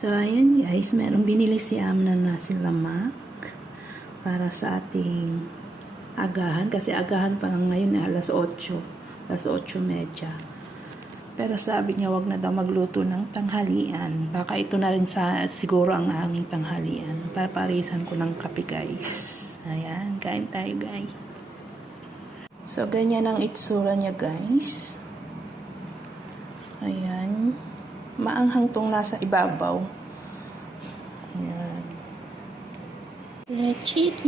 So, ayan guys, merong binili si Amna na silamak para sa ating agahan. Kasi agahan pa lang ngayon na alas 8. Alas 8:30. Pero sabi niya wag na daw magluto ng tanghalian. Baka ito na rin siguro ang aming tanghalian. Paparisan ko ng kape guys. Ayan, kain tayo guys. So, ganyan ang itsura niya guys. Ayan. Maanghang tong nasa ibabaw. Ayan. Legit.